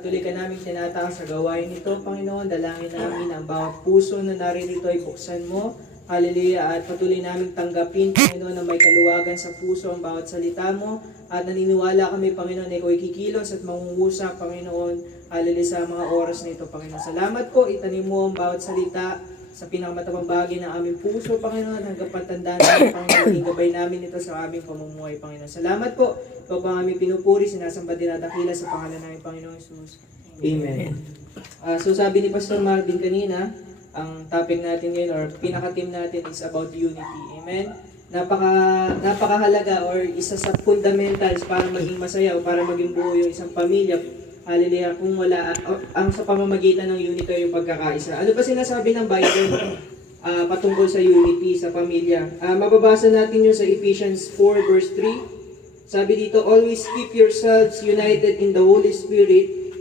Patuloy ka namin tinataas sa gawain nito, Panginoon. Dalangin namin ang bawat puso na naririto ay buksan mo. Hallelujah. At patuloy namin tanggapin, Panginoon, na may kaluwagan sa puso ang bawat salita mo. At naniniwala kami, Panginoon, na ikaw ay kikilos at mangungusap, Panginoon. Hallelujah sa mga oras na ito, Panginoon. Salamat po, itanim mo ang bawat salita sa pinakamatabang bagay ng aming puso, Panginoon, hanggang patandaan namin, Panginoon, gabay namin ito sa aming pamumuhay, Panginoon. Salamat po, ikaw pa ang aming pinupuri, sinasamba dinadakila sa pangalan namin, Panginoon Jesus. Amen. So sabi ni Pastor Marvin kanina, ang topic natin ngayon or pinaka-team natin is about unity. Amen? Napakahalaga or isa sa fundamentals para maging masaya o para maging buo yung isang pamilya. Hallelujah, kung wala ang sa pamamagitan ng unity yung pagkakaisa. Ano ba sinasabi ng Bible patungkol sa unity sa pamilya? Mababasa natin yun sa Ephesians 4 verse 3. Sabi dito, always keep yourselves united in the Holy Spirit,